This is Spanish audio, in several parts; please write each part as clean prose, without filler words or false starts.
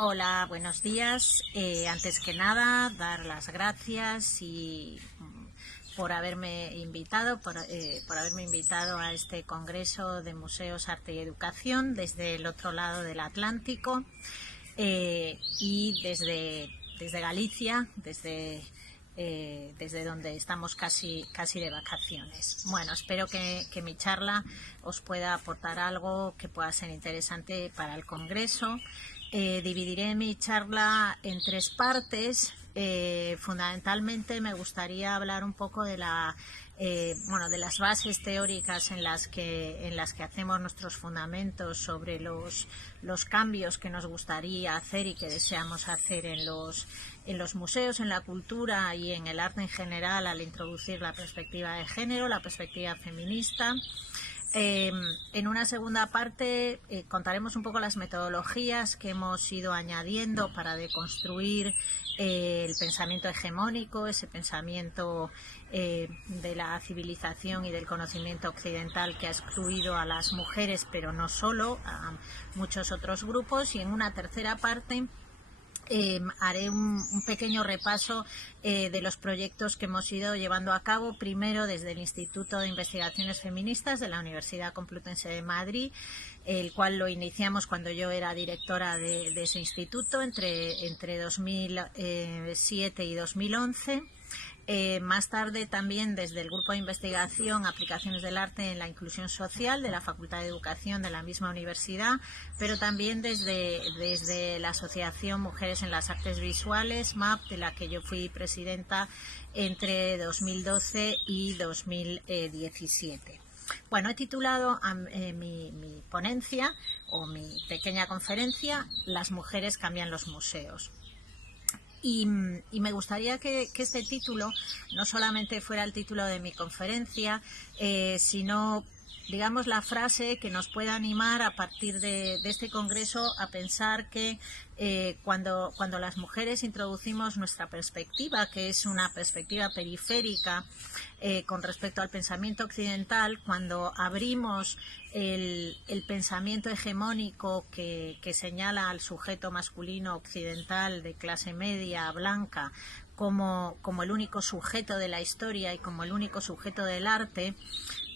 Hola, buenos días. Antes que nada, dar las gracias por haberme invitado, por haberme invitado a este Congreso de Museos, Arte y Educación desde el otro lado del Atlántico y desde Galicia, desde donde estamos casi de vacaciones. Bueno, espero que mi charla os pueda aportar algo que pueda ser interesante para el Congreso. Dividiré mi charla en tres partes. Fundamentalmente me gustaría hablar un poco de de las bases teóricas en las que hacemos nuestros fundamentos sobre los cambios que nos gustaría hacer y que deseamos hacer en los museos, en la cultura y en el arte en general al introducir la perspectiva de género, la perspectiva feminista. En una segunda parte contaremos un poco las metodologías que hemos ido añadiendo para deconstruir el pensamiento hegemónico, ese pensamiento de la civilización y del conocimiento occidental que ha excluido a las mujeres, pero no solo, a muchos otros grupos. Y en una tercera parte haré un pequeño repaso de los proyectos que hemos ido llevando a cabo, primero desde el Instituto de Investigaciones Feministas de la Universidad Complutense de Madrid, el cual lo iniciamos cuando yo era directora de ese instituto entre 2007 y 2011. Más tarde también desde el Grupo de Investigación Aplicaciones del Arte en la Inclusión Social de la Facultad de Educación de la misma universidad, pero también desde la Asociación Mujeres en las Artes Visuales, MAP, de la que yo fui presidenta entre 2012 y 2017. Bueno, he titulado mi ponencia o mi pequeña conferencia "Las mujeres cambian los museos". Y me gustaría que este título no solamente fuera el título de mi conferencia, sino, digamos, la frase que nos pueda animar a partir de este congreso a pensar que cuando las mujeres introducimos nuestra perspectiva, que es una perspectiva periférica con respecto al pensamiento occidental, cuando abrimos el pensamiento hegemónico que señala al sujeto masculino occidental de clase media, blanca, como el único sujeto de la historia y como el único sujeto del arte,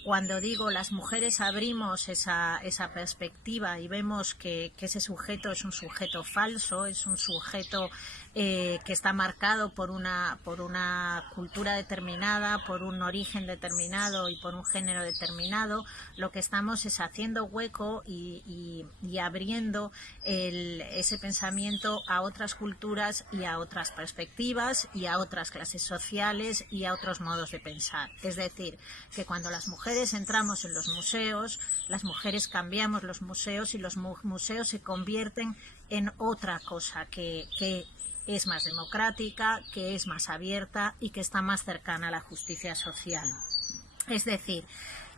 cuando digo las mujeres abrimos esa perspectiva y vemos que ese sujeto es un sujeto falso, es un sujeto que está marcado por una cultura determinada, por un origen determinado y por un género determinado, lo que estamos es haciendo hueco y abriendo ese pensamiento a otras culturas y a otras perspectivas y a otras clases sociales y a otros modos de pensar. Es decir, que cuando las mujeres entramos en los museos, las mujeres cambiamos los museos y los museos se convierten en otra cosa que es más democrática, que es más abierta y que está más cercana a la justicia social. Es decir,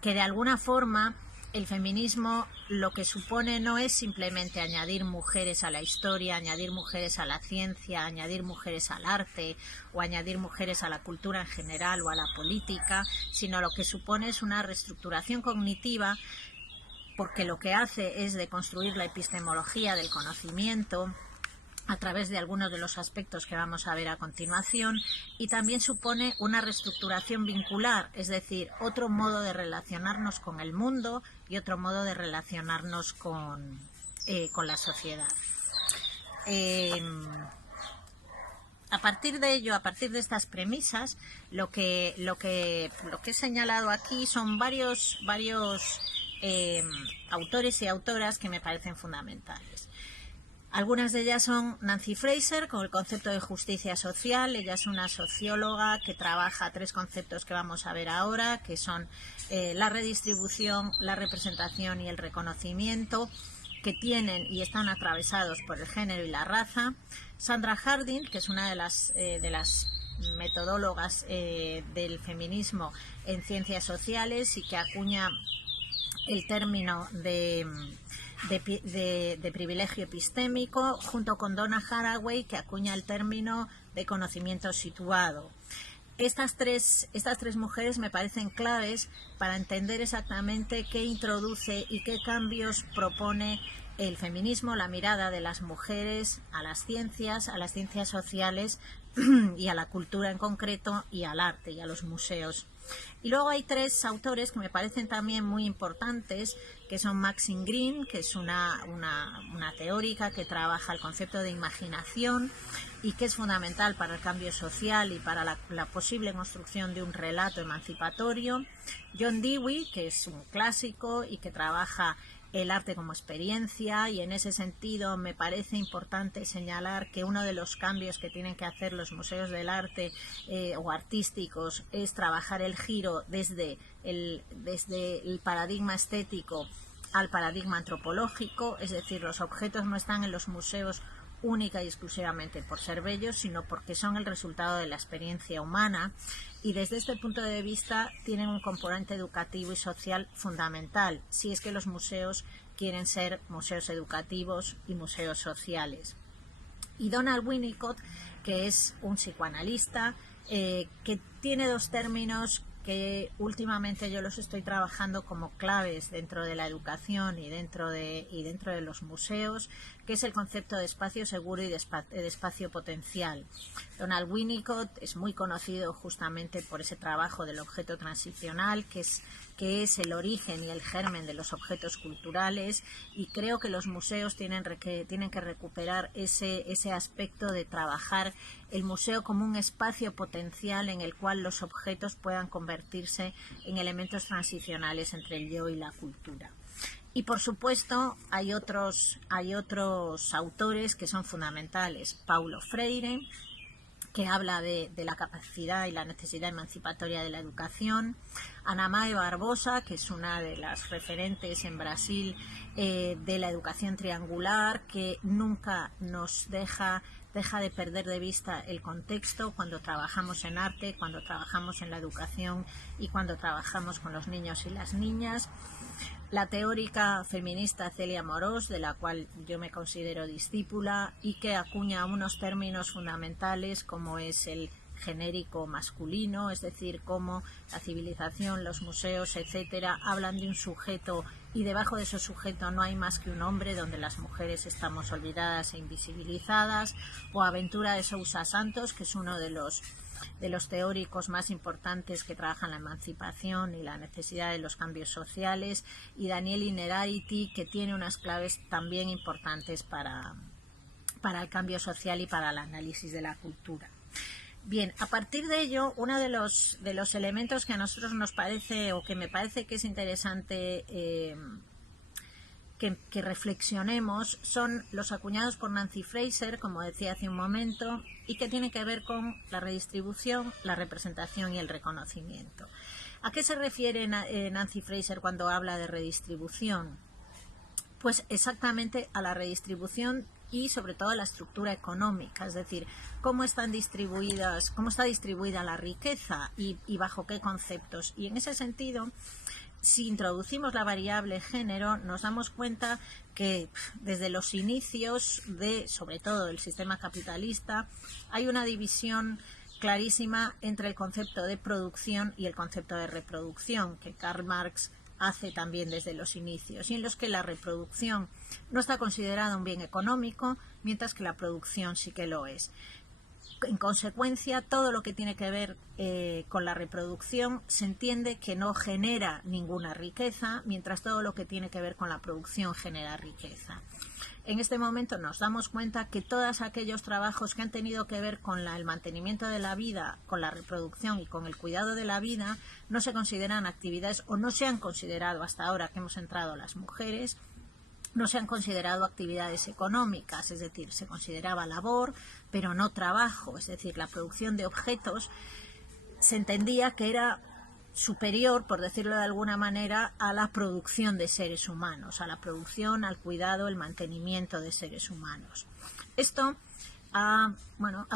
que de alguna forma el feminismo lo que supone no es simplemente añadir mujeres a la historia, añadir mujeres a la ciencia, añadir mujeres al arte o añadir mujeres a la cultura en general o a la política, sino lo que supone es una reestructuración cognitiva, porque lo que hace es deconstruir la epistemología del conocimiento a través de algunos de los aspectos que vamos a ver a continuación, y también supone una reestructuración vincular, es decir, otro modo de relacionarnos con el mundo y otro modo de relacionarnos con la sociedad. A partir de ello, a partir de estas premisas, lo que he señalado aquí son varios autores y autoras que me parecen fundamentales. Algunas de ellas son Nancy Fraser, con el concepto de justicia social. Ella es una socióloga que trabaja tres conceptos que vamos a ver ahora, que son la redistribución, la representación y el reconocimiento, que tienen y están atravesados por el género y la raza. Sandra Harding, que es una de las metodólogas del feminismo en ciencias sociales y que acuña el término de privilegio epistémico, junto con Donna Haraway, que acuña el término de conocimiento situado. Estas tres mujeres me parecen claves para entender exactamente qué introduce y qué cambios propone el feminismo, la mirada de las mujeres a las ciencias sociales y a la cultura en concreto, y al arte y a los museos. Y luego hay tres autores que me parecen también muy importantes, que son Maxine Greene, que es una teórica que trabaja el concepto de imaginación y que es fundamental para el cambio social y para la posible construcción de un relato emancipatorio. John Dewey, que es un clásico y que trabaja el arte como experiencia, y en ese sentido me parece importante señalar que uno de los cambios que tienen que hacer los museos del arte o artísticos es trabajar el giro desde el paradigma estético al paradigma antropológico, es decir, los objetos no están en los museos única y exclusivamente por ser bellos, sino porque son el resultado de la experiencia humana, y desde este punto de vista tienen un componente educativo y social fundamental, si es que los museos quieren ser museos educativos y museos sociales. Y Donald Winnicott, que es un psicoanalista, que tiene dos términos que últimamente yo los estoy trabajando como claves dentro de la educación y dentro de los museos, que es el concepto de espacio seguro y de espacio potencial. Donald Winnicott es muy conocido justamente por ese trabajo del objeto transicional, que es el origen y el germen de los objetos culturales, y creo que los museos tienen que recuperar ese aspecto de trabajar el museo como un espacio potencial en el cual los objetos puedan convertirse en elementos transicionales entre el yo y la cultura. Y por supuesto hay otros autores que son fundamentales. Paulo Freire, que habla de la capacidad y la necesidad emancipatoria de la educación. Anamae Barbosa, que es una de las referentes en Brasil de la educación triangular, que nunca nos deja de perder de vista el contexto cuando trabajamos en arte, cuando trabajamos en la educación y cuando trabajamos con los niños y las niñas. La teórica feminista Celia Morós, de la cual yo me considero discípula, y que acuña unos términos fundamentales como es el genérico masculino, es decir, cómo la civilización, los museos, etcétera, hablan de un sujeto y debajo de ese sujeto no hay más que un hombre, donde las mujeres estamos olvidadas e invisibilizadas. O Aventura de Sousa Santos, que es uno de los teóricos más importantes que trabajan la emancipación y la necesidad de los cambios sociales, y Daniel Innerarity, que tiene unas claves también importantes para el cambio social y para el análisis de la cultura. Bien, a partir de ello, uno de los elementos que a nosotros nos parece, o que me parece que es interesante que reflexionemos, son los acuñados por Nancy Fraser, como decía hace un momento, y que tienen que ver con la redistribución, la representación y el reconocimiento. ¿A qué se refiere Nancy Fraser cuando habla de redistribución? Pues exactamente a la redistribución y sobre todo a la estructura económica, es decir, cómo está distribuida la riqueza y bajo qué conceptos. Y en ese sentido, si introducimos la variable género, nos damos cuenta que desde los inicios sobre todo del sistema capitalista, hay una división clarísima entre el concepto de producción y el concepto de reproducción, que Karl Marx hace también desde los inicios, y en los que la reproducción no está considerada un bien económico, mientras que la producción sí que lo es. En consecuencia, todo lo que tiene que ver con la reproducción se entiende que no genera ninguna riqueza, mientras todo lo que tiene que ver con la producción genera riqueza. En este momento nos damos cuenta que todos aquellos trabajos que han tenido que ver con el mantenimiento de la vida, con la reproducción y con el cuidado de la vida, no se consideran actividades, o no se han considerado hasta ahora que hemos entrado las mujeres, no se han considerado actividades económicas, es decir, se consideraba labor, pero no trabajo, es decir, la producción de objetos se entendía que era superior, por decirlo de alguna manera, a la producción de seres humanos, a la producción, al cuidado, el mantenimiento de seres humanos. Esto ha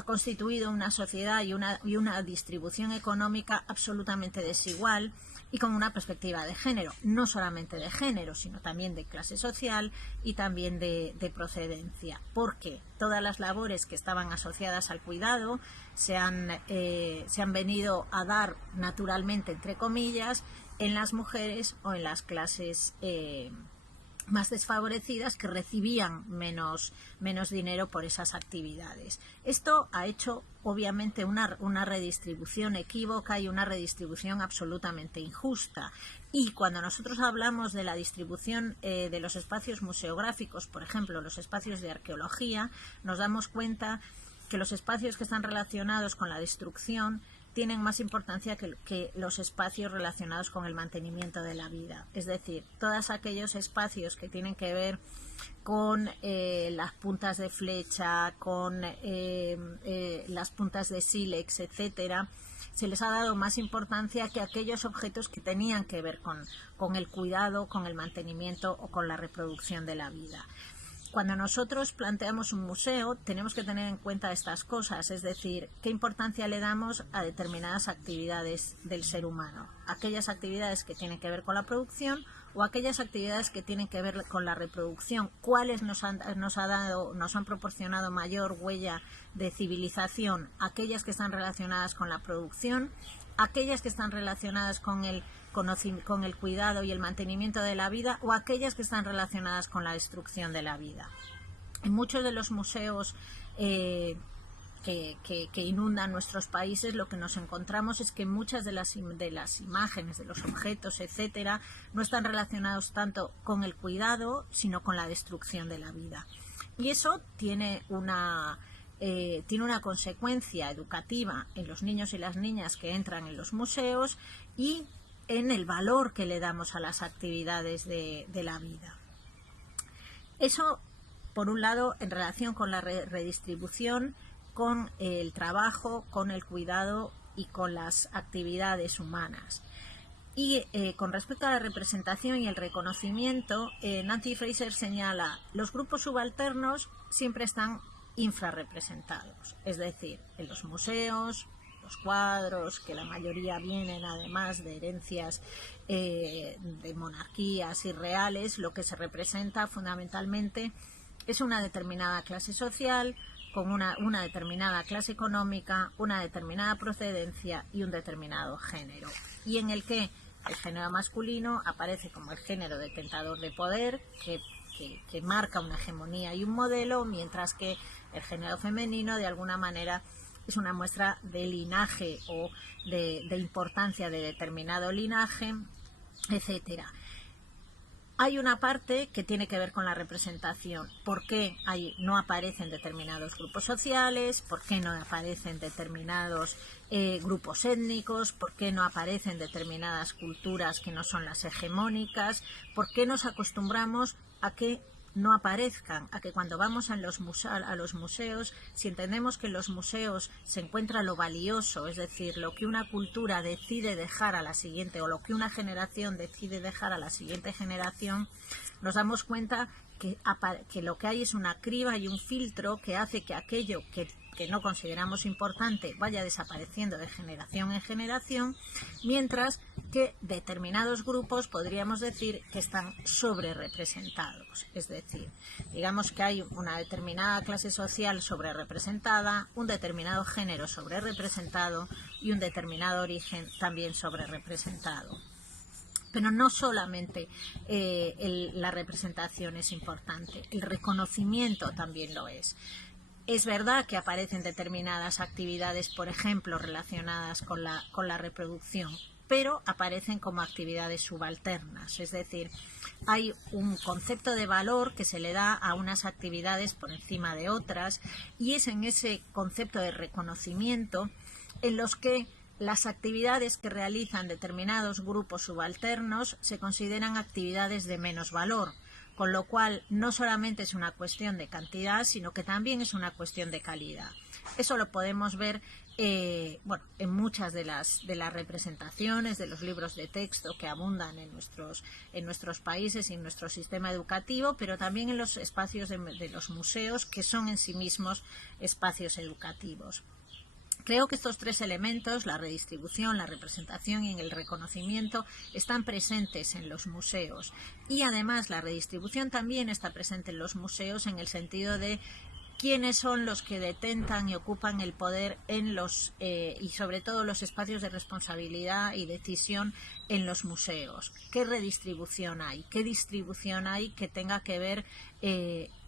constituido una sociedad y una distribución económica absolutamente desigual, y con una perspectiva de género, no solamente de género, sino también de clase social y también de procedencia, porque todas las labores que estaban asociadas al cuidado se han venido a dar naturalmente, entre comillas, en las mujeres o en las clases más desfavorecidas, que recibían menos dinero por esas actividades. Esto ha hecho obviamente una redistribución equívoca y una redistribución absolutamente injusta. Y cuando nosotros hablamos de la distribución de los espacios museográficos, por ejemplo, los espacios de arqueología, nos damos cuenta que los espacios que están relacionados con la destrucción tienen más importancia que los espacios relacionados con el mantenimiento de la vida. Es decir, todos aquellos espacios que tienen que ver con las puntas de flecha, con las puntas de sílex, etcétera, se les ha dado más importancia que aquellos objetos que tenían que ver con el cuidado, con el mantenimiento o con la reproducción de la vida. Cuando nosotros planteamos un museo, tenemos que tener en cuenta estas cosas, es decir, qué importancia le damos a determinadas actividades del ser humano, aquellas actividades que tienen que ver con la producción o aquellas actividades que tienen que ver con la reproducción, cuáles nos han proporcionado mayor huella de civilización, aquellas que están relacionadas con la producción, aquellas que están relacionadas con el cuidado y el mantenimiento de la vida, o aquellas que están relacionadas con la destrucción de la vida. En muchos de los museos que inundan nuestros países, lo que nos encontramos es que muchas de las imágenes, de los objetos, etcétera, no están relacionados tanto con el cuidado, sino con la destrucción de la vida. Y eso tiene una consecuencia educativa en los niños y las niñas que entran en los museos y en el valor que le damos a las actividades de la vida. Eso, por un lado, en relación con la redistribución, con el trabajo, con el cuidado y con las actividades humanas. Y con respecto a la representación y el reconocimiento, Nancy Fraser señala: los grupos subalternos siempre están infrarrepresentados, es decir, en los museos, los cuadros, que la mayoría vienen además de herencias de monarquías irreales, lo que se representa fundamentalmente es una determinada clase social, con una determinada clase económica, una determinada procedencia y un determinado género, y en el que el género masculino aparece como el género detentador de poder, que marca una hegemonía y un modelo, mientras que el género femenino, de alguna manera, es una muestra de linaje o de importancia de determinado linaje, etcétera. Hay una parte que tiene que ver con la representación. ¿Por qué no aparecen determinados grupos sociales? ¿Por qué no aparecen determinados grupos étnicos? ¿Por qué no aparecen determinadas culturas que no son las hegemónicas? ¿Por qué nos acostumbramos a que no aparezcan, a que cuando vamos a los museos, si entendemos que en los museos se encuentra lo valioso, es decir, lo que una cultura decide dejar a la siguiente, o lo que una generación decide dejar a la siguiente generación, nos damos cuenta que lo que hay es una criba y un filtro que hace que aquello que no consideramos importante vaya desapareciendo de generación en generación, mientras que determinados grupos podríamos decir que están sobrerepresentados. Es decir, digamos que hay una determinada clase social sobrerepresentada, un determinado género sobrerepresentado y un determinado origen también sobrerepresentado. Pero no solamente la representación es importante, el reconocimiento también lo es. Es verdad que aparecen determinadas actividades, por ejemplo, relacionadas con la reproducción, pero aparecen como actividades subalternas, es decir, hay un concepto de valor que se le da a unas actividades por encima de otras, y es en ese concepto de reconocimiento en los que las actividades que realizan determinados grupos subalternos se consideran actividades de menos valor, con lo cual no solamente es una cuestión de cantidad, sino que también es una cuestión de calidad. Eso lo podemos ver en muchas de las representaciones, de los libros de texto que abundan en nuestros países y en nuestro sistema educativo, pero también en los espacios de los museos, que son en sí mismos espacios educativos. Creo que estos tres elementos, la redistribución, la representación y el reconocimiento, están presentes en los museos. Y además la redistribución también está presente en los museos en el sentido de quiénes son los que detentan y ocupan el poder en los y sobre todo los espacios de responsabilidad y decisión en los museos. ¿Qué redistribución hay? ¿Qué distribución hay que tenga que ver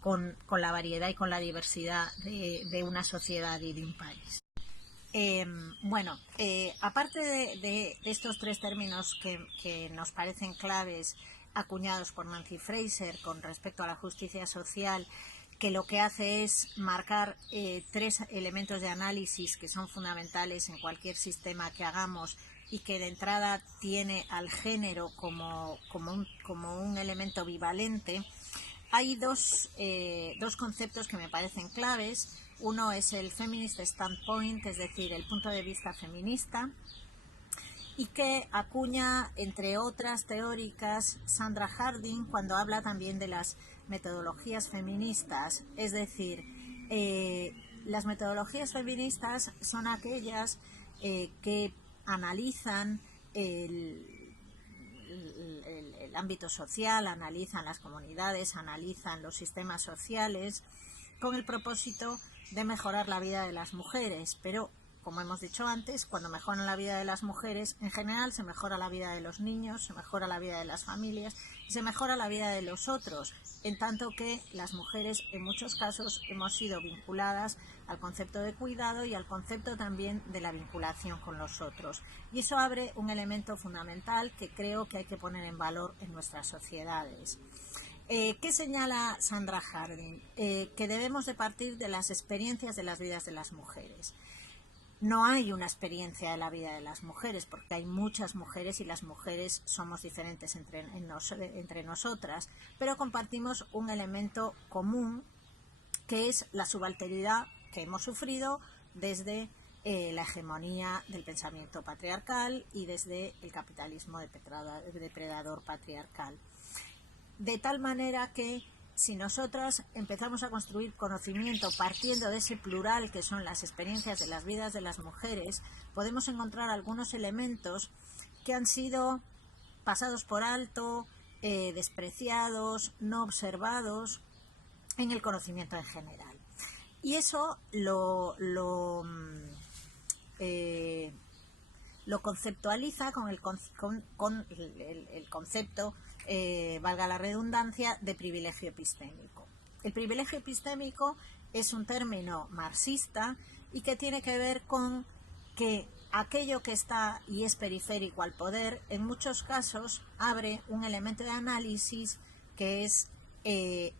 con la variedad y con la diversidad de una sociedad y de un país? Aparte de estos tres términos que nos parecen claves acuñados por Nancy Fraser con respecto a la justicia social, que lo que hace es marcar tres elementos de análisis que son fundamentales en cualquier sistema que hagamos y que de entrada tiene al género como un elemento bivalente, hay dos conceptos que me parecen claves. Uno es el feminist standpoint, es decir, el punto de vista feminista, y que acuña, entre otras teóricas, Sandra Harding cuando habla también de las metodologías feministas. Es decir, las metodologías feministas son aquellas que analizan el ámbito social, analizan las comunidades, analizan los sistemas sociales con el propósito de mejorar la vida de las mujeres, pero como hemos dicho antes, cuando mejoran la vida de las mujeres, en general se mejora la vida de los niños, se mejora la vida de las familias y se mejora la vida de los otros, en tanto que las mujeres en muchos casos hemos sido vinculadas al concepto de cuidado y al concepto también de la vinculación con los otros. Y eso abre un elemento fundamental que creo que hay que poner en valor en nuestras sociedades. ¿Qué señala Sandra Harding? Que debemos de partir de las experiencias de las vidas de las mujeres. No hay una experiencia de la vida de las mujeres, porque hay muchas mujeres y las mujeres somos diferentes entre nosotras, pero compartimos un elemento común que es la subalternidad que hemos sufrido desde la hegemonía del pensamiento patriarcal y desde el capitalismo depredador patriarcal. De tal manera que si nosotras empezamos a construir conocimiento partiendo de ese plural que son las experiencias de las vidas de las mujeres, podemos encontrar algunos elementos que han sido pasados por alto, despreciados, no observados en el conocimiento en general. Y eso lo conceptualiza con el concepto, valga la redundancia, de privilegio epistémico. El privilegio epistémico es un término marxista y que tiene que ver con que aquello que está y es periférico al poder, en muchos casos abre un elemento de análisis que es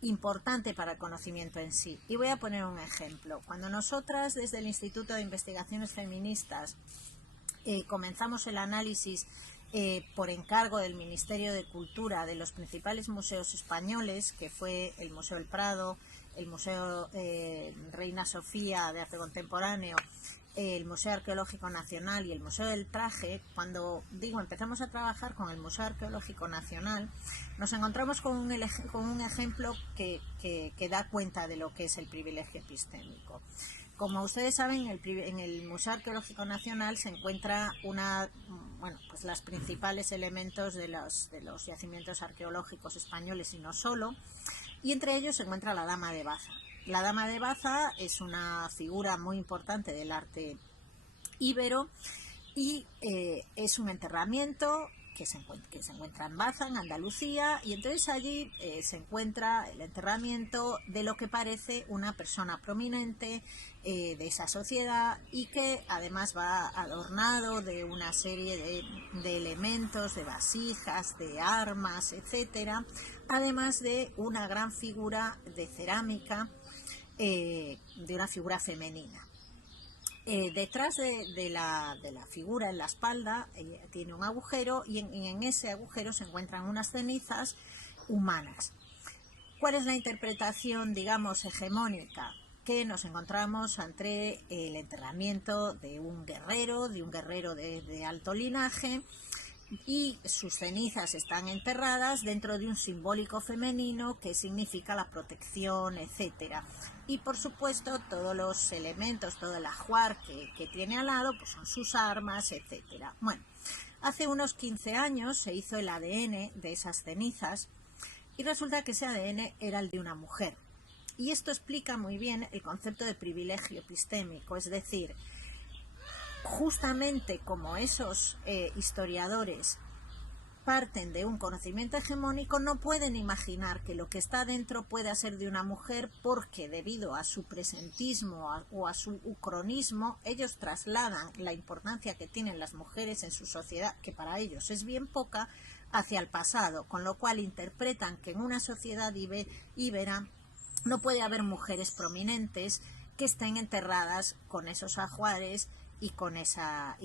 importante para el conocimiento en sí. Y voy a poner un ejemplo. Cuando nosotras desde el Instituto de Investigaciones Feministas comenzamos el análisis por encargo del Ministerio de Cultura de los principales museos españoles, que fue el Museo del Prado, el Museo Reina Sofía de Arte Contemporáneo, el Museo Arqueológico Nacional y el Museo del Traje. Cuando empezamos a trabajar con el Museo Arqueológico Nacional, nos encontramos con un ejemplo que da cuenta de lo que es el privilegio epistémico. Como ustedes saben, en el Museo Arqueológico Nacional se encuentra los principales elementos de los yacimientos arqueológicos españoles y no solo, y entre ellos se encuentra la Dama de Baza. La Dama de Baza es una figura muy importante del arte íbero y es un enterramiento que se encuentra en Baza, en Andalucía, y entonces allí se encuentra el enterramiento de lo que parece una persona prominente de esa sociedad y que además va adornado de una serie de elementos, de vasijas, de armas, etcétera, además de una gran figura de cerámica, de una figura femenina. Detrás de la figura, en la espalda, tiene un agujero y en ese agujero se encuentran unas cenizas humanas. ¿Cuál es la interpretación, digamos, hegemónica? Que nos encontramos ante el enterramiento de un guerrero de alto linaje, y sus cenizas están enterradas dentro de un simbólico femenino que significa la protección, etcétera. Y por supuesto todos los elementos, todo el ajuar que tiene al lado, pues son sus armas, etcétera. Bueno, hace unos 15 años se hizo el ADN de esas cenizas y resulta que ese ADN era el de una mujer. Y esto explica muy bien el concepto de privilegio epistémico, es decir, justamente como esos historiadores parten de un conocimiento hegemónico, no pueden imaginar que lo que está dentro pueda ser de una mujer porque debido a su presentismo o a su ucronismo, ellos trasladan la importancia que tienen las mujeres en su sociedad, que para ellos es bien poca, hacia el pasado, con lo cual interpretan que en una sociedad íbera no puede haber mujeres prominentes que estén enterradas con esos ajuares y con esa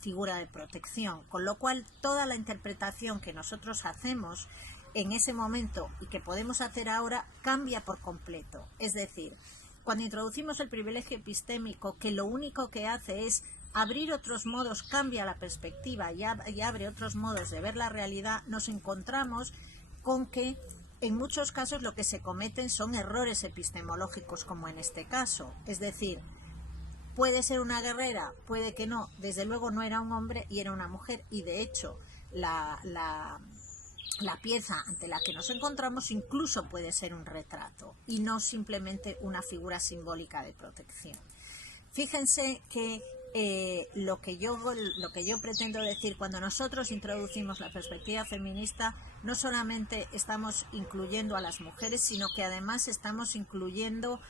figura de protección, con lo cual toda la interpretación que nosotros hacemos en ese momento y que podemos hacer ahora cambia por completo. Es decir, cuando introducimos el privilegio epistémico, que lo único que hace es abrir otros modos, cambia la perspectiva y abre otros modos de ver la realidad, nos encontramos con que en muchos casos lo que se cometen son errores epistemológicos, como en este caso, es decir, puede ser una guerrera, puede que no, desde luego no era un hombre y era una mujer, y de hecho la pieza ante la que nos encontramos incluso puede ser un retrato y no simplemente una figura simbólica de protección. Fíjense que lo que yo pretendo decir cuando nosotros introducimos la perspectiva feminista, no solamente estamos incluyendo a las mujeres, sino que además estamos incluyendo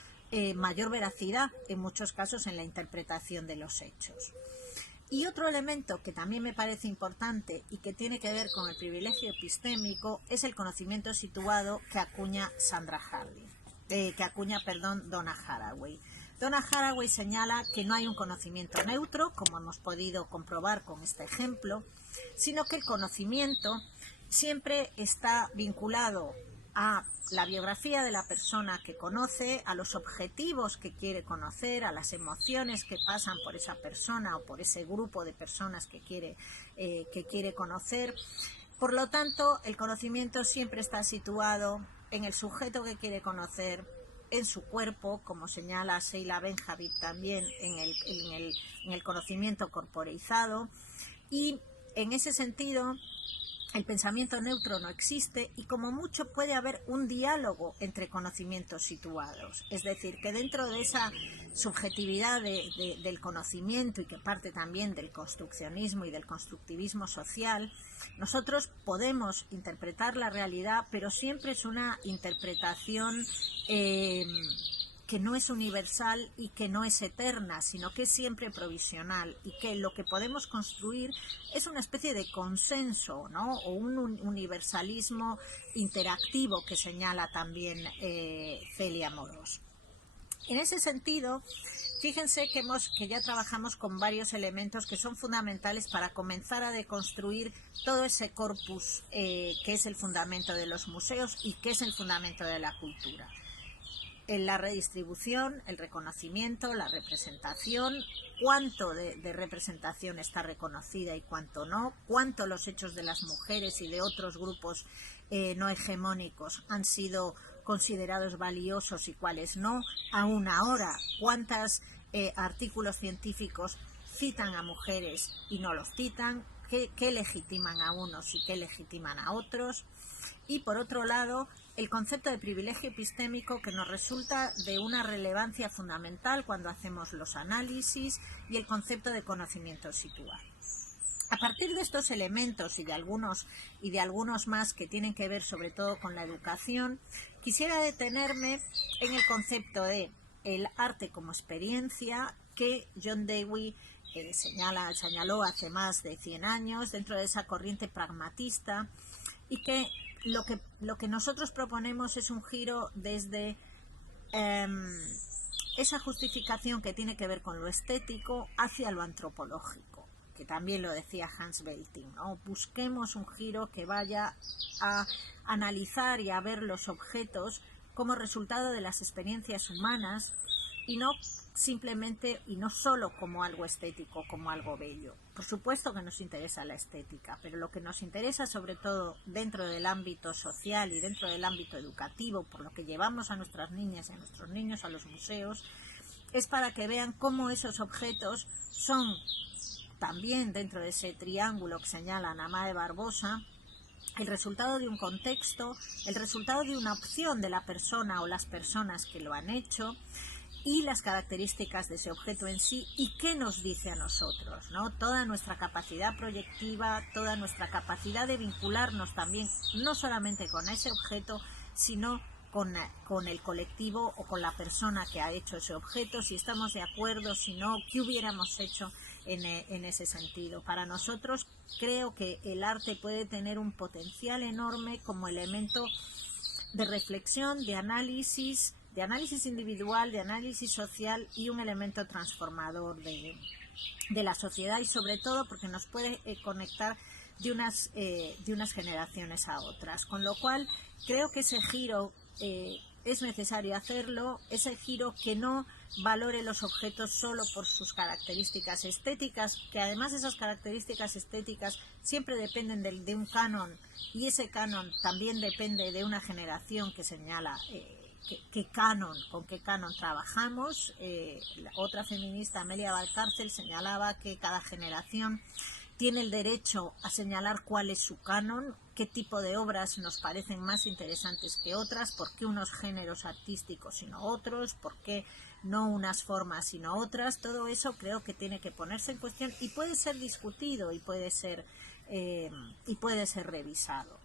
mayor veracidad en muchos casos en la interpretación de los hechos. Y otro elemento que también me parece importante y que tiene que ver con el privilegio epistémico es el conocimiento situado que acuña Donna Haraway. Donna Haraway señala que no hay un conocimiento neutro, como hemos podido comprobar con este ejemplo, sino que el conocimiento siempre está vinculado a la biografía de la persona que conoce, a los objetivos que quiere conocer, a las emociones que pasan por esa persona o por ese grupo de personas que quiere conocer. Por lo tanto, el conocimiento siempre está situado en el sujeto que quiere conocer, en su cuerpo, como señala Sheila Benjavid también en el conocimiento corporeizado, y en ese sentido el pensamiento neutro no existe y como mucho puede haber un diálogo entre conocimientos situados. Es decir, que dentro de esa subjetividad del conocimiento y que parte también del construccionismo y del constructivismo social, nosotros podemos interpretar la realidad, pero siempre es una interpretación que no es universal y que no es eterna, sino que es siempre provisional y que lo que podemos construir es una especie de consenso, ¿no? O un universalismo interactivo que señala también Celia Amorós. En ese sentido, fíjense que ya trabajamos con varios elementos que son fundamentales para comenzar a deconstruir todo ese corpus que es el fundamento de los museos y que es el fundamento de la cultura. En la redistribución, el reconocimiento, la representación, cuánto de representación está reconocida y cuánto no, cuánto los hechos de las mujeres y de otros grupos no hegemónicos han sido considerados valiosos y cuáles no, aún ahora, cuántos artículos científicos citan a mujeres y no los citan, qué legitiman a unos y qué legitiman a otros. Y por otro lado, el concepto de privilegio epistémico que nos resulta de una relevancia fundamental cuando hacemos los análisis y el concepto de conocimiento situado. A partir de estos elementos y de algunos más que tienen que ver sobre todo con la educación, quisiera detenerme en el concepto de el arte como experiencia que John Dewey señaló hace más de 100 años dentro de esa corriente pragmatista y que lo que nosotros proponemos es un giro desde esa justificación que tiene que ver con lo estético hacia lo antropológico, que también lo decía Hans Belting, ¿no? Busquemos un giro que vaya a analizar y a ver los objetos como resultado de las experiencias humanas y no simplemente y no solo como algo estético, como algo bello. Por supuesto que nos interesa la estética, pero lo que nos interesa sobre todo dentro del ámbito social y dentro del ámbito educativo, por lo que llevamos a nuestras niñas y a nuestros niños a los museos, es para que vean cómo esos objetos son también dentro de ese triángulo que señala Ana Barbosa, el resultado de un contexto, el resultado de una opción de la persona o las personas que lo han hecho, y las características de ese objeto en sí y qué nos dice a nosotros, ¿no? Toda nuestra capacidad proyectiva, toda nuestra capacidad de vincularnos también, no solamente con ese objeto, sino con el colectivo o con la persona que ha hecho ese objeto, si estamos de acuerdo, si no, qué hubiéramos hecho en ese sentido. Para nosotros creo que el arte puede tener un potencial enorme como elemento de reflexión, de análisis individual, de análisis social y un elemento transformador de la sociedad, y sobre todo porque nos puede conectar de unas generaciones a otras. Con lo cual creo que ese giro es necesario hacerlo, ese giro que no valore los objetos solo por sus características estéticas, que además esas características estéticas siempre dependen de un canon, y ese canon también depende de una generación que señala con qué canon trabajamos. Otra feminista, Amelia Valcárcel, señalaba que cada generación tiene el derecho a señalar cuál es su canon, qué tipo de obras nos parecen más interesantes que otras, por qué unos géneros artísticos sino otros, por qué no unas formas sino otras. Todo eso creo que tiene que ponerse en cuestión y puede ser discutido y puede ser revisado.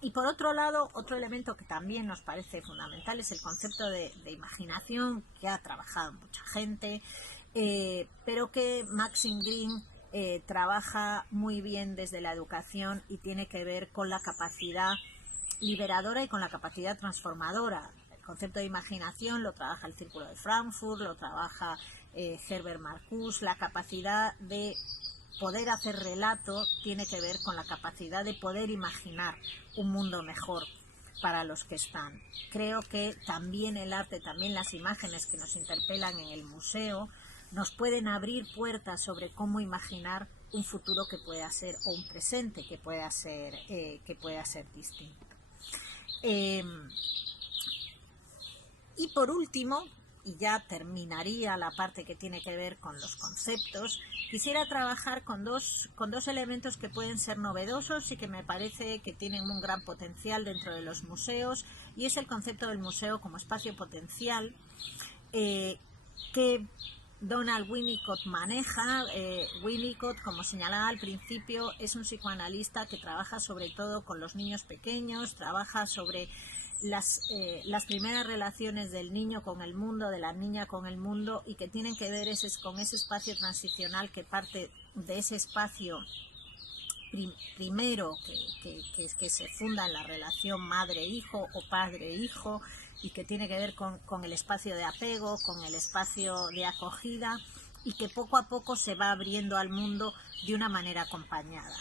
Y por otro lado, otro elemento que también nos parece fundamental es el concepto de imaginación, que ha trabajado mucha gente, pero que Maxine Greene trabaja muy bien desde la educación y tiene que ver con la capacidad liberadora y con la capacidad transformadora. El concepto de imaginación lo trabaja el Círculo de Frankfurt, lo trabaja Herbert Marcuse. La capacidad de poder hacer relato tiene que ver con la capacidad de poder imaginar un mundo mejor para los que están. Creo que también el arte, también las imágenes que nos interpelan en el museo, nos pueden abrir puertas sobre cómo imaginar un futuro que pueda ser, o un presente que pueda ser distinto. Y por último, y ya terminaría la parte que tiene que ver con los conceptos, quisiera trabajar con dos elementos que pueden ser novedosos y que me parece que tienen un gran potencial dentro de los museos, y es el concepto del museo como espacio potencial, que Donald Winnicott maneja. Winnicott, como señalaba al principio, es un psicoanalista que trabaja sobre todo con los niños pequeños, trabaja sobre las primeras relaciones del niño con el mundo, de la niña con el mundo, y que tienen que ver con ese espacio transicional que parte de ese espacio primero que se funda en la relación madre-hijo o padre-hijo, y que tiene que ver con el espacio de apego, con el espacio de acogida, y que poco a poco se va abriendo al mundo de una manera acompañada.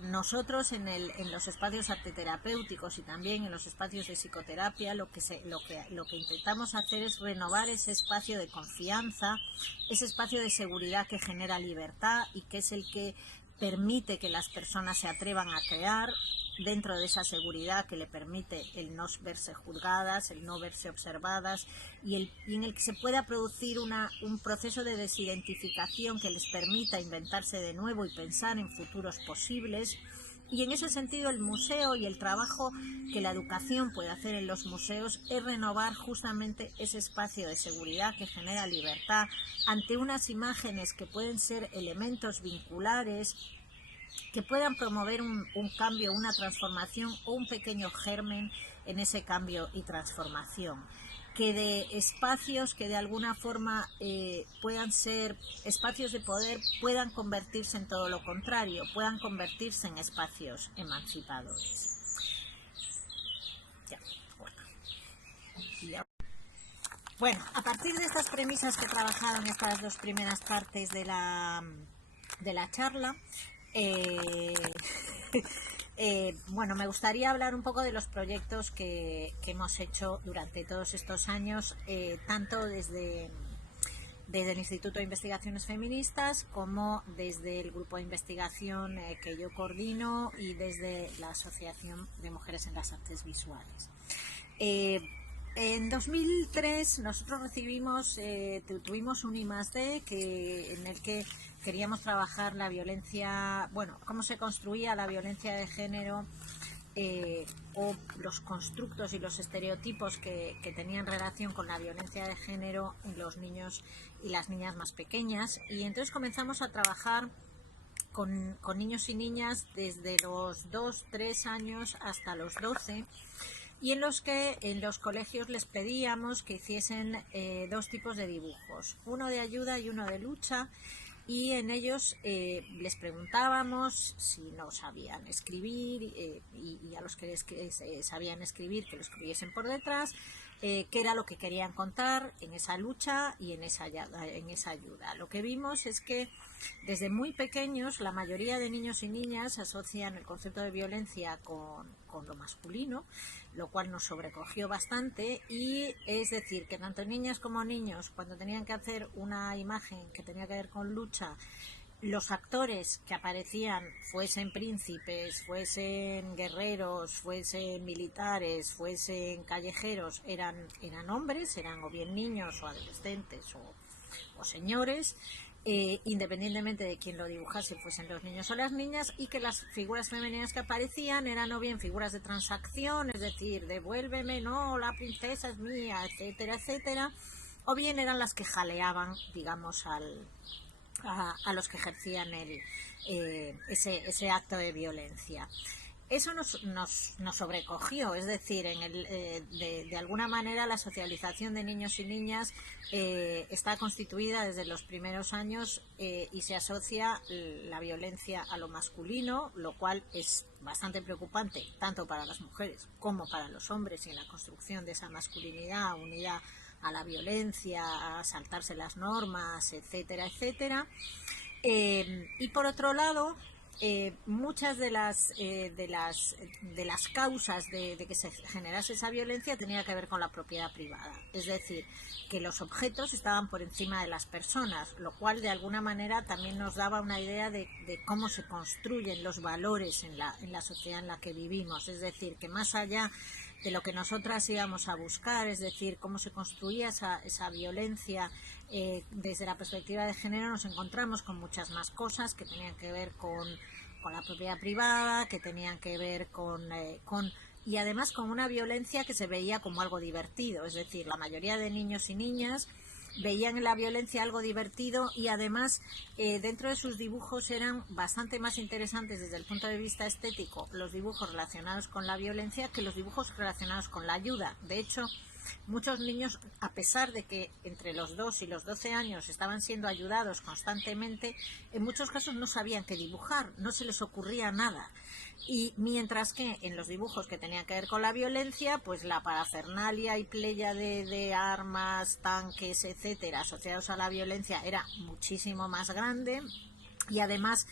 Nosotros en los espacios arteterapéuticos y también en los espacios de psicoterapia lo que intentamos hacer es renovar ese espacio de confianza, ese espacio de seguridad que genera libertad y que es el que permite que las personas se atrevan a crear, dentro de esa seguridad que le permite el no verse juzgadas, el no verse observadas, y en el que se pueda producir un proceso de desidentificación que les permita inventarse de nuevo y pensar en futuros posibles. Y en ese sentido el museo y el trabajo que la educación puede hacer en los museos es renovar justamente ese espacio de seguridad que genera libertad ante unas imágenes que pueden ser elementos vinculares, que puedan promover un cambio, una transformación o un pequeño germen en ese cambio y transformación. Que de espacios que de alguna forma puedan ser espacios de poder, puedan convertirse en todo lo contrario, puedan convertirse en espacios emancipadores. Bueno, a partir de estas premisas que he trabajado en estas dos primeras partes de la charla, Bueno, me gustaría hablar un poco de los proyectos que hemos hecho durante todos estos años, tanto desde el Instituto de Investigaciones Feministas como desde el grupo de investigación que yo coordino y desde la Asociación de Mujeres en las Artes Visuales. En 2003 nosotros tuvimos un I+D en el que queríamos trabajar la violencia, bueno, cómo se construía la violencia de género, o los constructos y los estereotipos que tenían relación con la violencia de género en los niños y las niñas más pequeñas. Y entonces comenzamos a trabajar con niños y niñas desde los 2-3 años hasta los 12, y en los que en los colegios les pedíamos que hiciesen dos tipos de dibujos, uno de ayuda y uno de lucha. Y en ellos les preguntábamos si no sabían escribir, y a los que sabían escribir que lo escribiesen por detrás, qué era lo que querían contar en esa lucha y en esa ayuda. Lo que vimos es que desde muy pequeños la mayoría de niños y niñas asocian el concepto de violencia con lo masculino, lo cual nos sobrecogió bastante. Y es decir, que tanto niñas como niños, cuando tenían que hacer una imagen que tenía que ver con lucha, los actores que aparecían, fuesen príncipes, fuesen guerreros, fuesen militares, fuesen callejeros, eran hombres, eran o bien niños o adolescentes o señores, independientemente de quién lo dibujase, fuesen los niños o las niñas, y que las figuras femeninas que aparecían eran o bien figuras de transacción, es decir, devuélveme, no, la princesa es mía, etcétera, etcétera, o bien eran las que jaleaban, digamos, a los que ejercían ese acto de violencia. Eso nos sobrecogió, es decir, de alguna manera la socialización de niños y niñas está constituida desde los primeros años, y se asocia la violencia a lo masculino, lo cual es bastante preocupante tanto para las mujeres como para los hombres, y en la construcción de esa masculinidad unida a la violencia, a saltarse las normas, etcétera, etcétera. Y por otro lado, muchas de las causas de que se generase esa violencia tenía que ver con la propiedad privada, es decir, que los objetos estaban por encima de las personas, lo cual de alguna manera también nos daba una idea de cómo se construyen los valores en la sociedad en la que vivimos, es decir, que más allá de lo que nosotras íbamos a buscar, es decir, cómo se construía esa violencia, desde la perspectiva de género nos encontramos con muchas más cosas que tenían que ver con la propiedad privada, que tenían que ver y además con una violencia que se veía como algo divertido, es decir, la mayoría de niños y niñas veían en la violencia algo divertido, y además dentro de sus dibujos eran bastante más interesantes desde el punto de vista estético los dibujos relacionados con la violencia que los dibujos relacionados con la ayuda. De hecho, muchos niños, a pesar de que entre los 2 y los 12 años estaban siendo ayudados constantemente, en muchos casos no sabían qué dibujar, no se les ocurría nada. Y mientras que en los dibujos que tenían que ver con la violencia, pues la parafernalia y playa de armas, tanques, etcétera, asociados a la violencia era muchísimo más grande. Y además,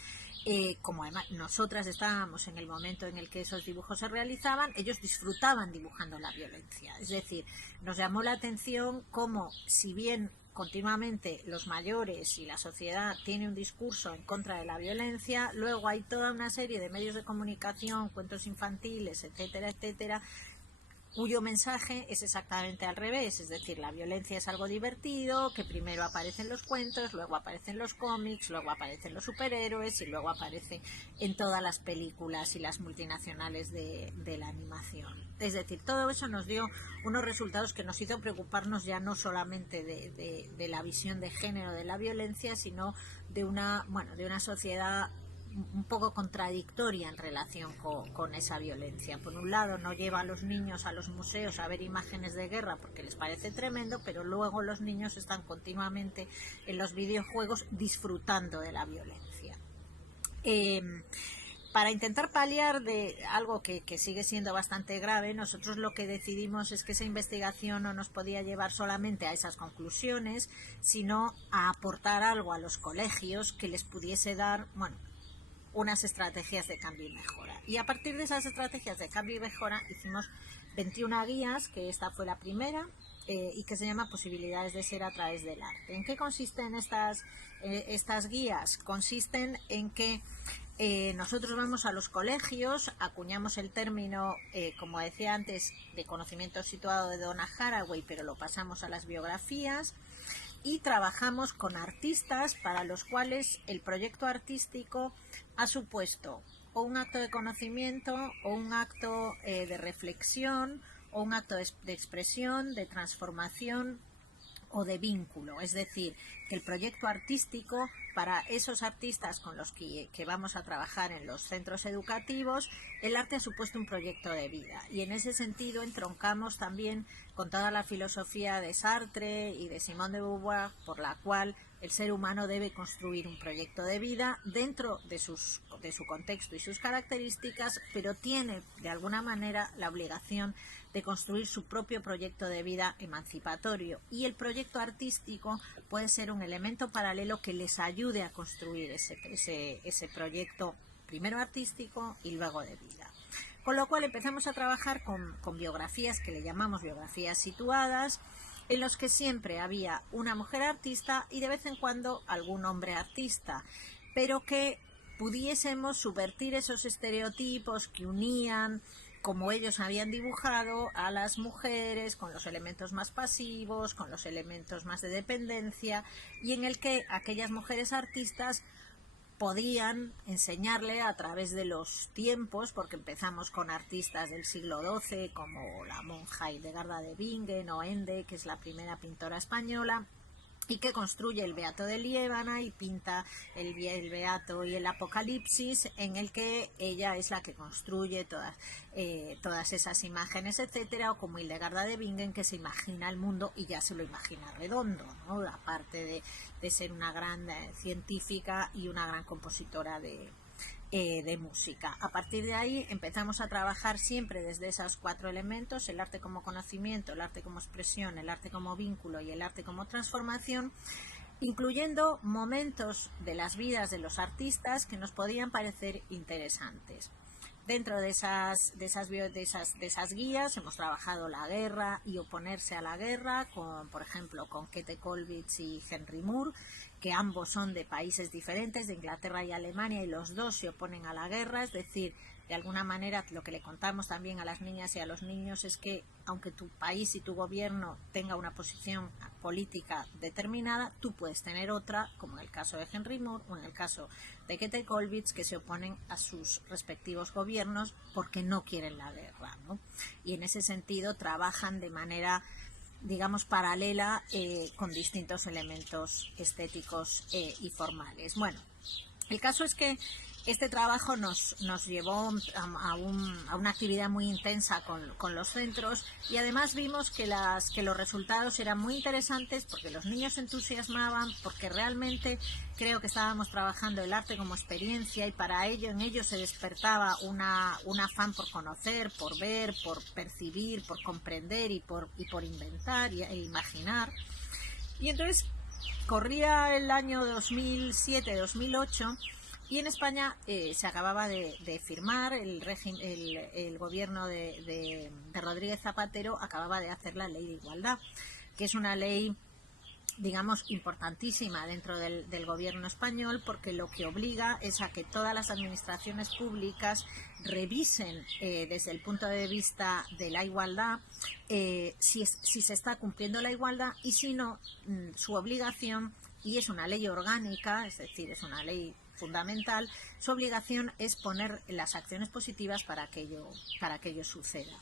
como además nosotras estábamos en el momento en el que esos dibujos se realizaban, ellos disfrutaban dibujando la violencia. Es decir, nos llamó la atención cómo, si bien continuamente los mayores y la sociedad tiene un discurso en contra de la violencia, luego hay toda una serie de medios de comunicación, cuentos infantiles, etcétera, etcétera, cuyo mensaje es exactamente al revés, es decir, la violencia es algo divertido, que primero aparecen los cuentos, luego aparecen los cómics, luego aparecen los superhéroes y luego aparece en todas las películas y las multinacionales de la animación. Es decir, todo eso nos dio unos resultados que nos hizo preocuparnos ya no solamente de la visión de género de la violencia, sino de una sociedad un poco contradictoria en relación con esa violencia. Por un lado, no lleva a los niños a los museos a ver imágenes de guerra porque les parece tremendo, pero luego los niños están continuamente en los videojuegos disfrutando de la violencia. Para intentar paliar de algo que sigue siendo bastante grave, nosotros lo que decidimos es que esa investigación no nos podía llevar solamente a esas conclusiones, sino a aportar algo a los colegios que les pudiese dar, unas estrategias de cambio y mejora. Y a partir de esas estrategias de cambio y mejora hicimos 21 guías, que esta fue la primera, y que se llama Posibilidades de ser a través del arte. ¿En qué consisten estas guías? Consisten en que nosotros vamos a los colegios, acuñamos el término, como decía antes, de conocimiento situado de Donna Haraway, pero lo pasamos a las biografías, y trabajamos con artistas para los cuales el proyecto artístico ha supuesto o un acto de conocimiento, o un acto de reflexión, o un acto de expresión, de transformación o de vínculo. Es decir, que el proyecto artístico para esos artistas con los que vamos a trabajar en los centros educativos, el arte ha supuesto un proyecto de vida, y en ese sentido entroncamos también con toda la filosofía de Sartre y de Simone de Beauvoir, por la cual el ser humano debe construir un proyecto de vida dentro de su contexto y sus características, pero tiene de alguna manera la obligación de construir su propio proyecto de vida emancipatorio, y el proyecto artístico puede ser un elemento paralelo que les ayude a construir ese proyecto, primero artístico y luego de vida. Con lo cual empezamos a trabajar con biografías que le llamamos biografías situadas, en los que siempre había una mujer artista y de vez en cuando algún hombre artista, pero que pudiésemos subvertir esos estereotipos que unían, como ellos habían dibujado, a las mujeres con los elementos más pasivos, con los elementos más de dependencia, y en el que aquellas mujeres artistas podían enseñarle a través de los tiempos, porque empezamos con artistas del siglo XII como la monja Hildegarda de Bingen o Ende, que es la primera pintora española, y que construye el Beato de Liébana y pinta el Beato y el Apocalipsis, en el que ella es la que construye todas esas imágenes, etcétera, o como Hildegarda de Bingen, que se imagina el mundo y ya se lo imagina redondo, ¿no? Aparte de ser una gran científica y una gran compositora de música. A partir de ahí empezamos a trabajar siempre desde esos 4 elementos: el arte como conocimiento, el arte como expresión, el arte como vínculo y el arte como transformación, incluyendo momentos de las vidas de los artistas que nos podían parecer interesantes. Dentro de esas guías hemos trabajado la guerra y oponerse a la guerra, por ejemplo, con Käthe Kollwitz y Henry Moore, que ambos son de países diferentes, de Inglaterra y Alemania, y los dos se oponen a la guerra. Es decir, de alguna manera lo que le contamos también a las niñas y a los niños es que aunque tu país y tu gobierno tenga una posición política determinada, tú puedes tener otra, como en el caso de Henry Moore o en el caso de Käthe Kollwitz, que se oponen a sus respectivos gobiernos porque no quieren la guerra, ¿no? Y en ese sentido trabajan de manera, digamos, paralela, con distintos elementos estéticos y formales. Bueno, el caso es que este trabajo nos llevó a una actividad muy intensa con los centros, y además vimos que los resultados eran muy interesantes porque los niños se entusiasmaban, porque realmente creo que estábamos trabajando el arte como experiencia, y para ello en ellos se despertaba un afán por conocer, por ver, por percibir, por comprender y por inventar e imaginar. Y entonces corría el año 2007-2008 y en España se acababa de firmar el gobierno de Rodríguez Zapatero acababa de hacer la ley de igualdad, que es una ley, digamos, importantísima dentro del gobierno español, porque lo que obliga es a que todas las administraciones públicas revisen desde el punto de vista de la igualdad si se está cumpliendo la igualdad, y si no, su obligación, y es una ley orgánica, es decir, es una ley fundamental, su obligación es poner las acciones positivas para que ello suceda.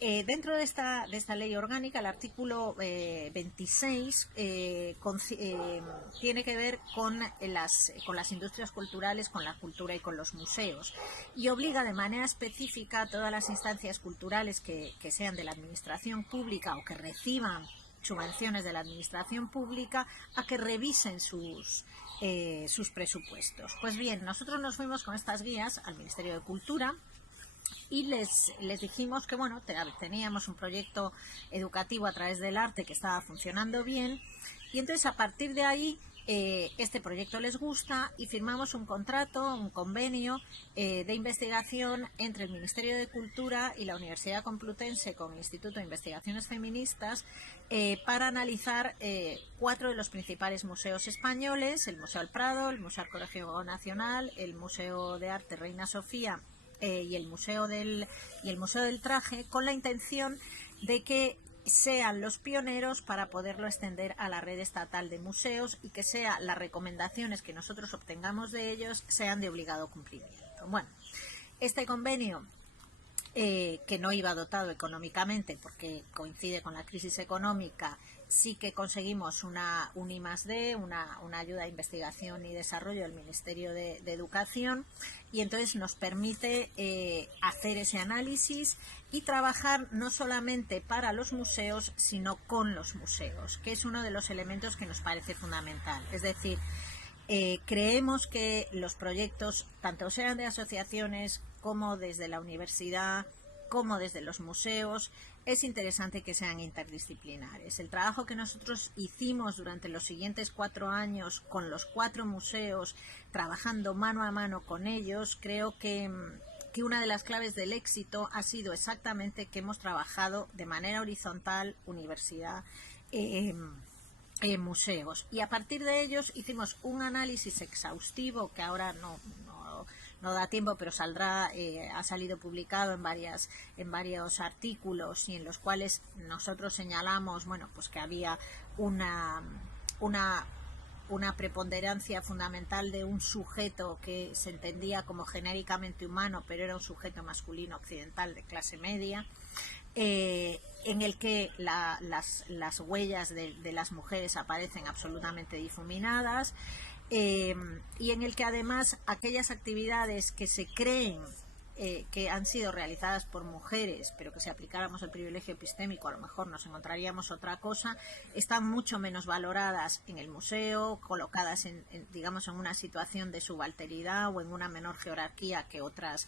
Dentro de esta ley orgánica, el artículo 26 tiene que ver con las industrias culturales, con la cultura y con los museos, y obliga de manera específica a todas las instancias culturales que sean de la administración pública o que reciban subvenciones de la administración pública a que revisen sus presupuestos. Pues bien, nosotros nos fuimos con estas guías al Ministerio de Cultura y les dijimos que bueno, teníamos un proyecto educativo a través del arte que estaba funcionando bien, y entonces a partir de ahí este proyecto les gusta y firmamos un contrato, un convenio de investigación entre el Ministerio de Cultura y la Universidad Complutense con el Instituto de Investigaciones Feministas para analizar 4 de los principales museos españoles: el Museo del Prado, el Museo Arqueológico Nacional, el Museo de Arte Reina Sofía y el Museo del Traje, con la intención de que sean los pioneros para poderlo extender a la red estatal de museos y que las recomendaciones que nosotros obtengamos de ellos sean de obligado cumplimiento. Bueno, este convenio, que no iba dotado económicamente porque coincide con la crisis económica, sí que conseguimos un I+D, una ayuda a investigación y desarrollo del Ministerio de Educación, y entonces nos permite hacer ese análisis y trabajar no solamente para los museos, sino con los museos, que es uno de los elementos que nos parece fundamental. Es decir, creemos que los proyectos, tanto sean de asociaciones como desde la universidad, como desde los museos, es interesante que sean interdisciplinares. El trabajo que nosotros hicimos durante los siguientes 4 años con los 4 museos, trabajando mano a mano con ellos, creo que una de las claves del éxito ha sido exactamente que hemos trabajado de manera horizontal, universidad, museos, y a partir de ellos hicimos un análisis exhaustivo que ahora no da tiempo, pero saldrá, ha salido publicado en varios artículos, y en los cuales nosotros señalamos, bueno, pues que había una preponderancia fundamental de un sujeto que se entendía como genéricamente humano, pero era un sujeto masculino occidental de clase media, en el que las huellas de las mujeres aparecen absolutamente difuminadas, y en el que además aquellas actividades que se creen que han sido realizadas por mujeres, pero que si aplicáramos el privilegio epistémico a lo mejor nos encontraríamos otra cosa, están mucho menos valoradas en el museo, colocadas digamos en una situación de subalternidad o en una menor jerarquía que otras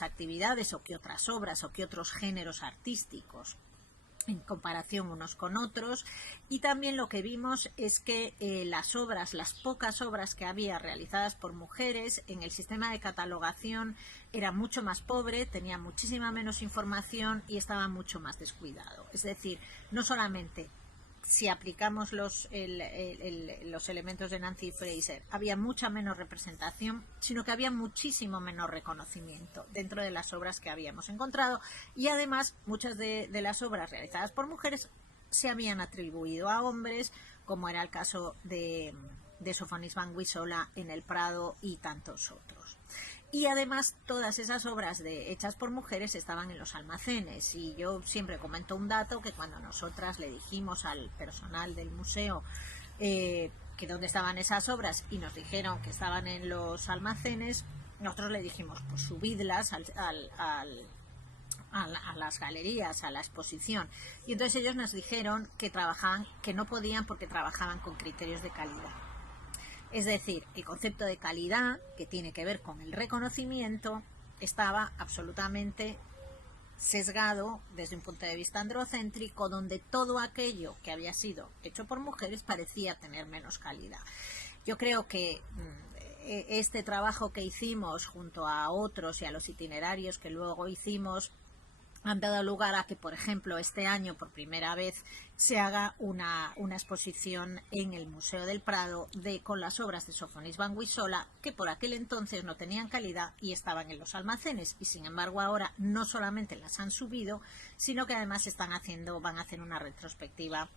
actividades o que otras obras o que otros géneros artísticos en comparación unos con otros. Y también lo que vimos es que las pocas obras que había realizadas por mujeres en el sistema de catalogación era mucho más pobre, tenía muchísima menos información y estaba mucho más descuidado. Es decir, no solamente si aplicamos los elementos de Nancy Fraser, había mucha menos representación, sino que había muchísimo menos reconocimiento dentro de las obras que habíamos encontrado, y además muchas de las obras realizadas por mujeres se habían atribuido a hombres, como era el caso de Sofonis Banguissola en el Prado y tantos otros. Y además todas esas obras hechas por mujeres estaban en los almacenes, y yo siempre comento un dato, que cuando nosotras le dijimos al personal del museo que dónde estaban esas obras y nos dijeron que estaban en los almacenes, nosotros le dijimos pues subidlas a las galerías, a la exposición, y entonces ellos nos dijeron que no podían porque trabajaban con criterios de calidad. Es decir, el concepto de calidad, que tiene que ver con el reconocimiento, estaba absolutamente sesgado desde un punto de vista androcéntrico, donde todo aquello que había sido hecho por mujeres parecía tener menos calidad. Yo creo que este trabajo que hicimos junto a otros y a los itinerarios que luego hicimos han dado lugar a que, por ejemplo, este año por primera vez se haga una exposición en el Museo del Prado con las obras de Sofonis Banguissola, que por aquel entonces no tenían calidad y estaban en los almacenes, y sin embargo ahora no solamente las han subido, sino que además van a hacer una retrospectiva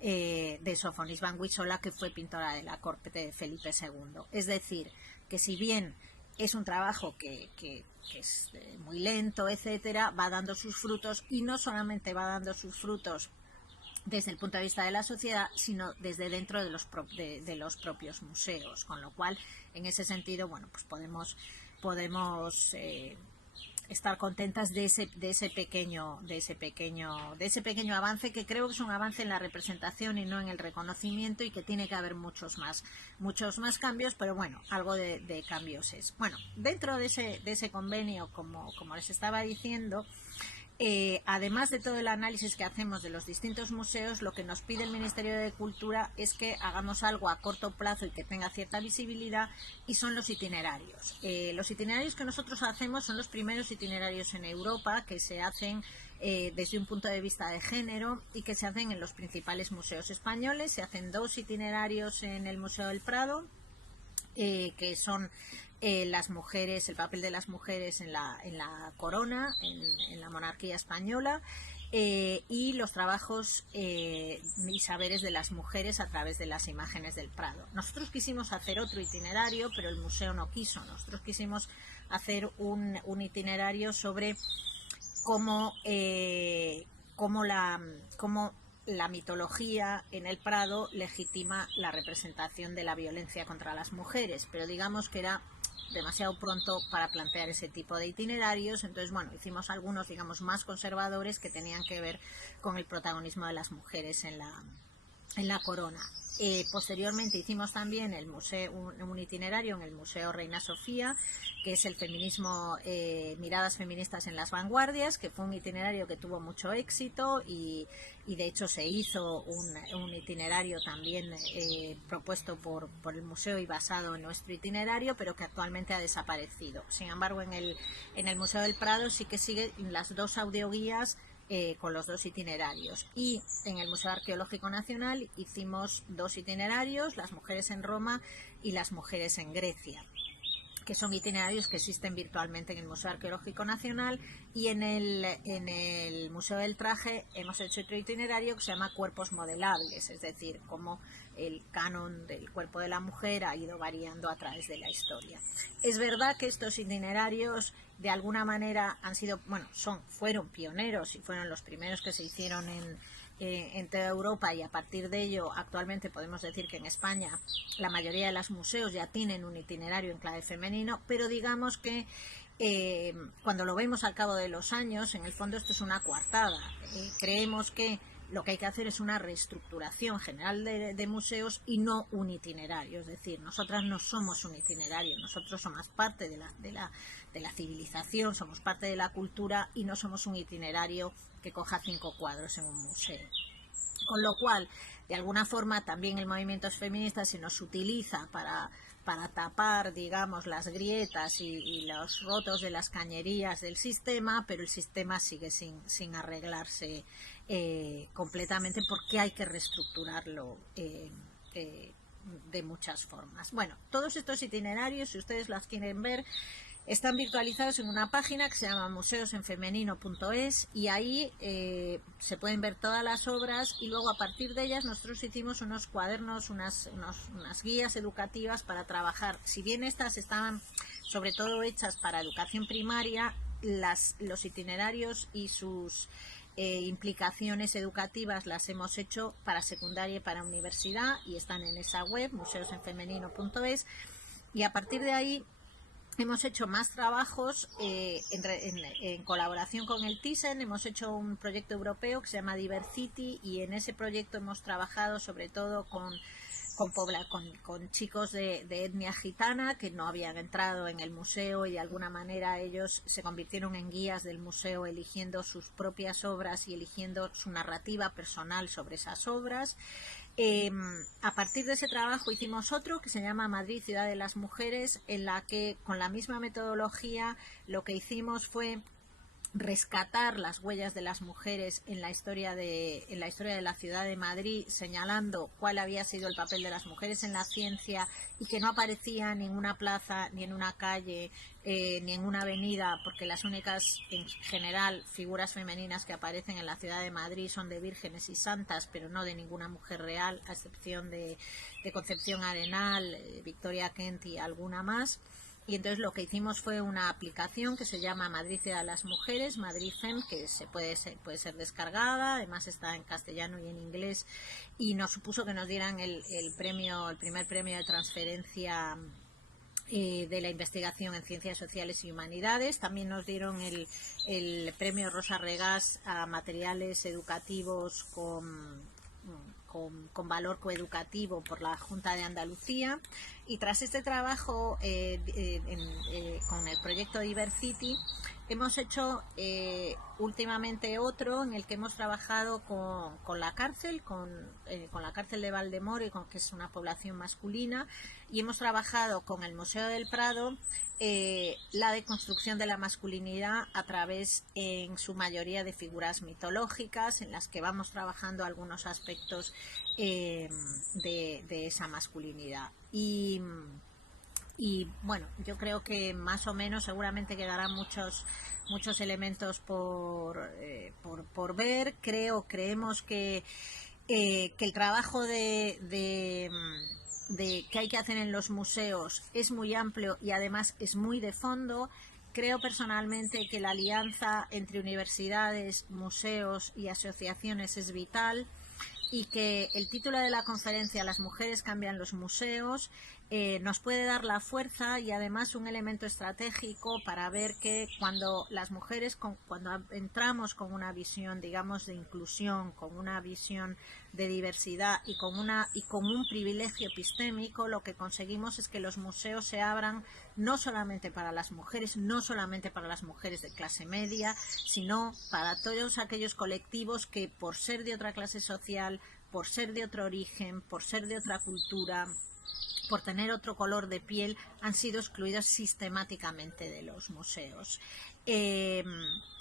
de Sofonis Banguissola, que fue pintora de la corte de Felipe II. Es decir, que si bien es un trabajo que es muy lento, etcétera, va dando sus frutos, y no solamente va dando sus frutos desde el punto de vista de la sociedad, sino desde dentro de los propios museos, con lo cual, en ese sentido, bueno, pues podemos estar contentas de ese pequeño avance, que creo que es un avance en la representación y no en el reconocimiento, y que tiene que haber muchos más cambios, pero bueno, algo de cambios es. Bueno, dentro de ese convenio, como les estaba diciendo, además de todo el análisis que hacemos de los distintos museos, lo que nos pide el Ministerio de Cultura es que hagamos algo a corto plazo y que tenga cierta visibilidad, y son los itinerarios. Los itinerarios que nosotros hacemos son los primeros itinerarios en Europa que se hacen desde un punto de vista de género y que se hacen en los principales museos españoles. Se hacen 2 itinerarios en el Museo del Prado, que son las mujeres, el papel de las mujeres en la corona, en la monarquía española, y los trabajos y saberes de las mujeres a través de las imágenes del Prado. Nosotros quisimos hacer otro itinerario, pero el museo no quiso. Nosotros quisimos hacer un itinerario sobre cómo la mitología en el Prado legitima la representación de la violencia contra las mujeres, pero digamos que era demasiado pronto para plantear ese tipo de itinerarios. Entonces, bueno, hicimos algunos, digamos, más conservadores que tenían que ver con el protagonismo de las mujeres en la corona. Posteriormente hicimos también un itinerario en el Museo Reina Sofía, que es el feminismo, miradas feministas en las vanguardias, que fue un itinerario que tuvo mucho éxito y de hecho se hizo un itinerario también propuesto por el museo y basado en nuestro itinerario, pero que actualmente ha desaparecido. Sin embargo, en el Museo del Prado sí que siguen las 2 audioguías con los 2 itinerarios, y en el Museo Arqueológico Nacional hicimos 2 itinerarios, las mujeres en Roma y las mujeres en Grecia, que son itinerarios que existen virtualmente en el Museo Arqueológico Nacional, y en el Museo del Traje hemos hecho otro itinerario que se llama Cuerpos Modelables, es decir, cómo el canon del cuerpo de la mujer ha ido variando a través de la historia. Es verdad que estos itinerarios de alguna manera fueron pioneros y fueron los primeros que se hicieron en toda Europa, y a partir de ello actualmente podemos decir que en España la mayoría de los museos ya tienen un itinerario en clave femenino, pero digamos que cuando lo vemos al cabo de los años, en el fondo esto es una coartada. Creemos que lo que hay que hacer es una reestructuración general de museos y no un itinerario. Es decir, nosotras no somos un itinerario, nosotros somos parte de la civilización, somos parte de la cultura, y no somos un itinerario que coja 5 cuadros en un museo. Con lo cual, de alguna forma, también el movimiento feminista se nos utiliza para tapar, digamos, las grietas y los rotos de las cañerías del sistema, pero el sistema sigue sin arreglarse completamente, porque hay que reestructurarlo de muchas formas. Bueno, todos estos itinerarios, si ustedes los quieren ver, están virtualizados en una página que se llama museosenfemenino.es, y ahí se pueden ver todas las obras, y luego a partir de ellas nosotros hicimos unos cuadernos, unas guías educativas para trabajar. Si bien estas estaban sobre todo hechas para educación primaria, los itinerarios y sus implicaciones educativas las hemos hecho para secundaria y para universidad, y están en esa web, museosenfemenino.es, y a partir de ahí hemos hecho más trabajos en colaboración con el Thyssen. Hemos hecho un proyecto europeo que se llama Diversity, y en ese proyecto hemos trabajado sobre todo con chicos de etnia gitana que no habían entrado en el museo, y de alguna manera ellos se convirtieron en guías del museo, eligiendo sus propias obras y eligiendo su narrativa personal sobre esas obras. A partir de ese trabajo hicimos otro que se llama Madrid, Ciudad de las Mujeres, en la que con la misma metodología lo que hicimos fue rescatar las huellas de las mujeres en la historia de la ciudad de Madrid, señalando cuál había sido el papel de las mujeres en la ciencia, y que no aparecía en ninguna plaza, ni en una calle, ni en una avenida, porque las únicas, en general, figuras femeninas que aparecen en la ciudad de Madrid son de vírgenes y santas, pero no de ninguna mujer real, a excepción de Concepción Arenal, Victoria Kent y alguna más. Y entonces lo que hicimos fue una aplicación que se llama Madrid Ciudad de las Mujeres, Madrid Fem, que puede ser descargada, además está en castellano y en inglés, y nos supuso que nos dieran el primer premio de transferencia de la investigación en ciencias sociales y humanidades. También nos dieron el premio Rosa Regás a materiales educativos con valor coeducativo por la Junta de Andalucía, Y tras este trabajo con el proyecto Diversity, hemos hecho últimamente otro en el que hemos trabajado con la cárcel, con la cárcel de Valdemoro, que es una población masculina, y hemos trabajado con el Museo del Prado la deconstrucción de la masculinidad a través, en su mayoría, de figuras mitológicas, en las que vamos trabajando algunos aspectos de esa masculinidad. Y bueno, yo creo que más o menos seguramente quedarán muchos elementos por ver. Creemos que el trabajo que hay que hacer en los museos es muy amplio y además es muy de fondo. Creo personalmente que la alianza entre universidades, museos y asociaciones es vital, y que el título de la conferencia, Las mujeres cambian los museos, nos puede dar la fuerza y además un elemento estratégico para ver que cuando las mujeres, cuando entramos con una visión, digamos, de inclusión, con una visión de diversidad y con un privilegio epistémico, lo que conseguimos es que los museos se abran no solamente para las mujeres, no solamente para las mujeres de clase media, sino para todos aquellos colectivos que, por ser de otra clase social, por ser de otro origen, por ser de otra cultura, por tener otro color de piel, han sido excluidos sistemáticamente de los museos.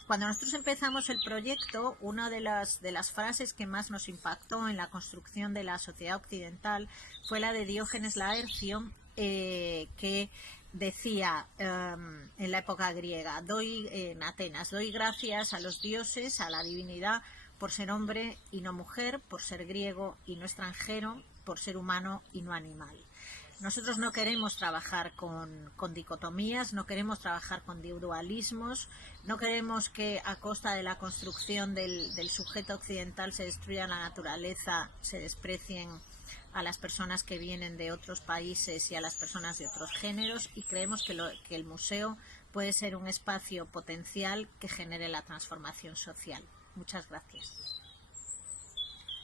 Cuando nosotros empezamos el proyecto, una de las frases que más nos impactó en la construcción de la sociedad occidental fue la de Diógenes Laercio, que decía en la época griega, en Atenas, doy gracias a los dioses, a la divinidad, por ser hombre y no mujer, por ser griego y no extranjero, por ser humano y no animal. Nosotros no queremos trabajar con dicotomías, no queremos trabajar con dualismos, no queremos que a costa de la construcción del sujeto occidental se destruya la naturaleza, se desprecien a las personas que vienen de otros países y a las personas de otros géneros, y creemos que el museo puede ser un espacio potencial que genere la transformación social. Muchas gracias.